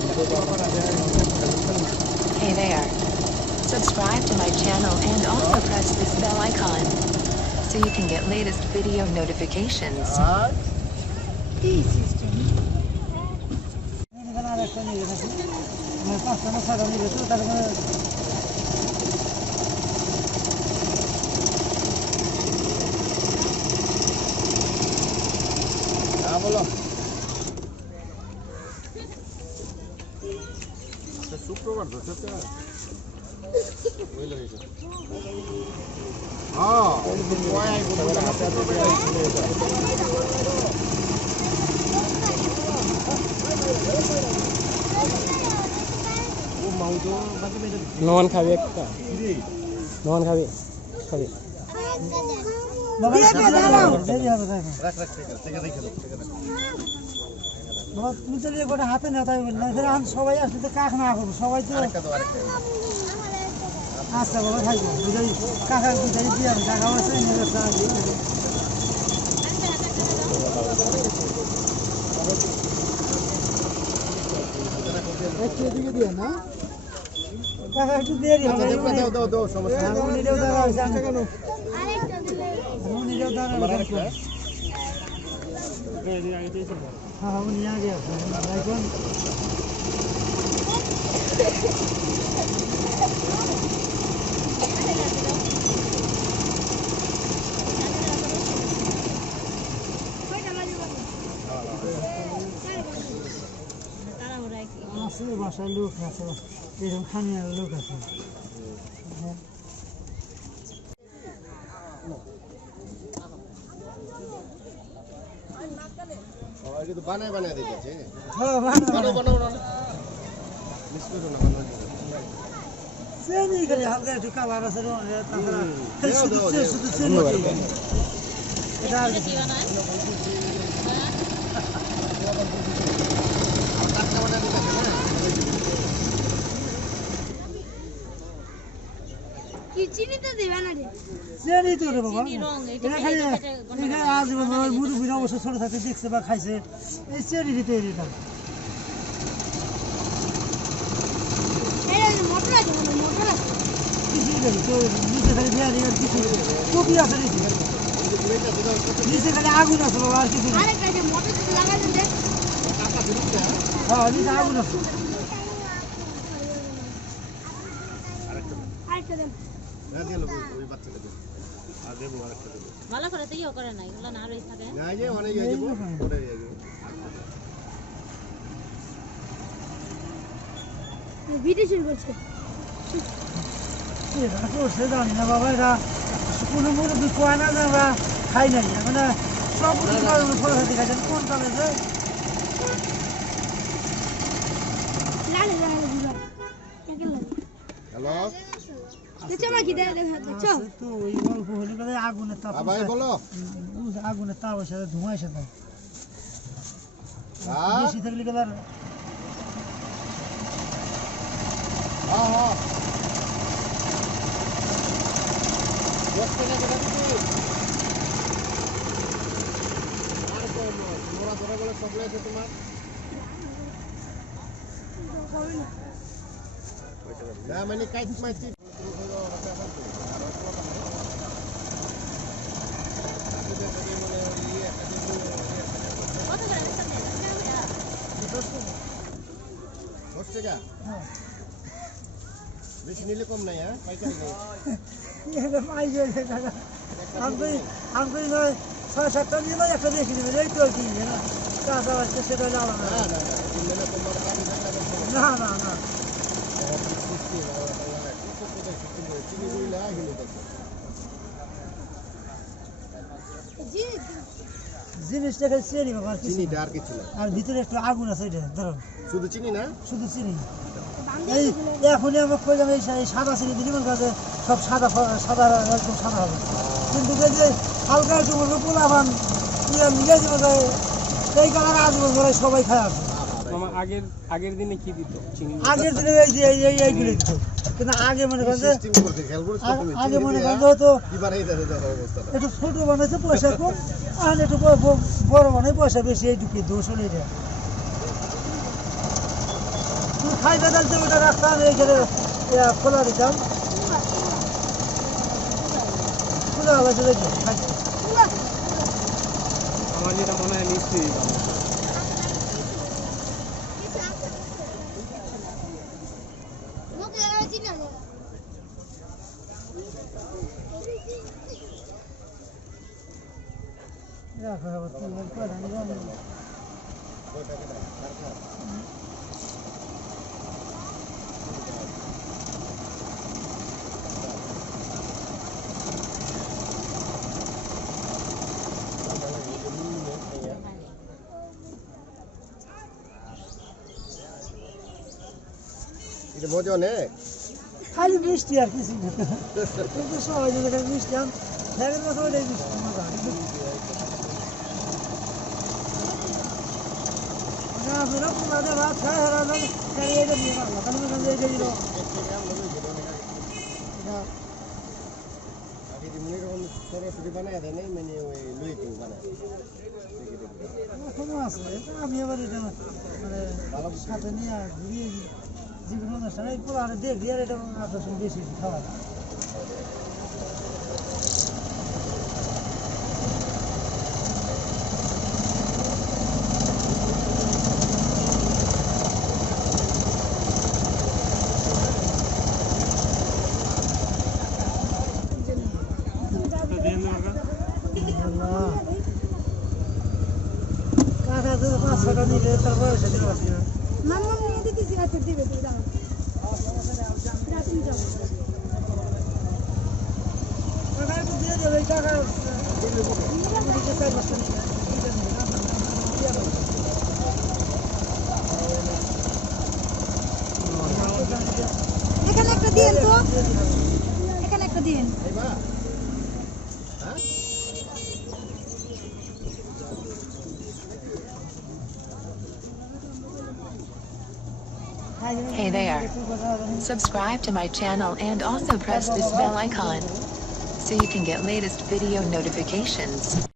Hey there. Subscribe to my channel and also press this bell icon so you can get latest video notifications. শুক্রবার তো সেটা নন খাবি একটা নন খাবি খাবি তুমি তো গোটা হাতে নেতাই বললে সবাই আসলে তো কাক না করবো সবাই তো আচ্ছা বাবা খাইব বুঝাই কাকা বুঝাই দিয়ে কাকা আছে এদিকে দিয়ে না কাকা একটু দেরি হবে উনিটাও দাঁড়া হয়েছে উনিটাও দাঁড়া হ্যাঁ উনি আগে আছে এখন আছে বাসায় লোক আছে এরকম খানিয়ার লোক আছে কিন্তু বানায় বানায় দিতেছে হ্যাঁ বানাও বানাও মিস করো না বানাও চেনি করে হালকা একটু কালার আছে তাছাড়া শুধু চেনি এটা চিনি তো দেবে না রে চেনি তো রে বাবা এটা খালি এটা আজ মুরব্বীরা অবশ্য ছোট থাকতে দেখছে বা খাইছে এই চেনি দিতে এটা মোটর আছে মোটর আছে কিছু নেই তো নিচে খালি দেওয়া নেই আর কিছু কপি আছে নিচে খালি আগুন আছে বাবা আর কিছু নেই মোটর লাগাই দেন হ্যাঁ নিচে আগুন আছে আরেকটা দেন না দিয়ে লোক ওই বাচ্চাটা দেন আর দেবো আরেকটা দেবো ভালো করে তো ইও করে না এগুলো না রই থাকে না যে অনেক হয়ে যাবো ওরে হয়ে যাবে ভিডিও শুরু করছে এটা করছে জানি না বাবা এটা কোনো মুরব্বী কয় না যে আমরা খাই নাই মানে সব ফল খেতে খাইছেন কোন কালে যে লালে লালে দিবা কেন হ্যালো দেখো বাকি দেখো তো ওই অল্প হলে বলে আগুনের তাপ ভাই বলো আগুনের তাপ এসে ধোঁয়া এসে যায় হ্যাঁ বেশি থাকলে গেলে হ্যাঁ হ্যাঁ 10 টাকা করে দিবি আর তো মোরা ধরে বলে সবলে আছে তোমার না মানে কাইট মাইছি বেশি নিলে কম নাই হ্যাঁ পাইকারি নেই আমি নয় 6-7টা নিলে একটা বেশি নেবেন এই তো কি কাঁচা বাচ্চা সেটা যাওয়া না না না না জিনিসটা খালি চিনি বাবা চিনিটা আর কিছু না আর ভিতরে একটু আগুন আছে এটা ধরুন শুধু চিনি না শুধু চিনি এই এখনই আমার কইলাম এই সাদা চিনি দিলি মনে করে সব সাদা সাদা একদম সাদা হবে কিন্তু যে হালকা একটু পোলাবান ইয়ে মিলে দেবে এই কালার আসবে ধরে সবাই খায় আসবে আগের দিনে কি দিত আগের দিনে এই যে এইগুলো দিত কিন্তু আগে মনে করেন যে আগে মনে করেন হয়তো একটু ছোট বানাইছে পয়সা কম আর একটু বড় বানাই পয়সা বেশি এই ঢুকিয়ে দোষ হলে যায় খাই বেদালতে ওটা রাখতাম এখানে খোলা দিতাম খোলা হবে তো দেখি খাইতে আমার যেটা মনে হয় নিশ্চয়ই ভালো। রাখো আবার কি করে আমি জানি না। এটা মজা অনেক খালি মিষ্টি আর কিছু না কিন্তু সবাই যদি খালি মিষ্টি আম ব্যাগের মতো ওইটাই মিষ্টি মজা হয় কিন্তু না ফেরো পুরাদে ভাত খাই হারা লোক খাই এটা নিয়ে মারলো খালি মতো এইটা দিল আগে মনে রকম সরাসরি বানায় দেয় নাই মানে ওই লুইটিং বানায় এখনো আছে এটা আমি আবার এটা মানে সাথে নিয়ে ঘুরিয়ে জীবন অনুষ্ঠানে এই পুরো দেখি আর এটা আকর্ষণ বেশি খাওয়া কাকা তো 500 নিলে তারপর সেটা পাচ্ছি না মাম্মা নিয়ে দিতেছি আচ্ছা দিবে তুই দাও রাখুন যাও কাকা একটু দিয়ে দেবে কাকা দিকে চাই বছর নিয়ে এখানে একটা দিন তো এখানে একটা দিন Hey there. Subscribe to my channel and also press this bell icon so you can get latest video notifications.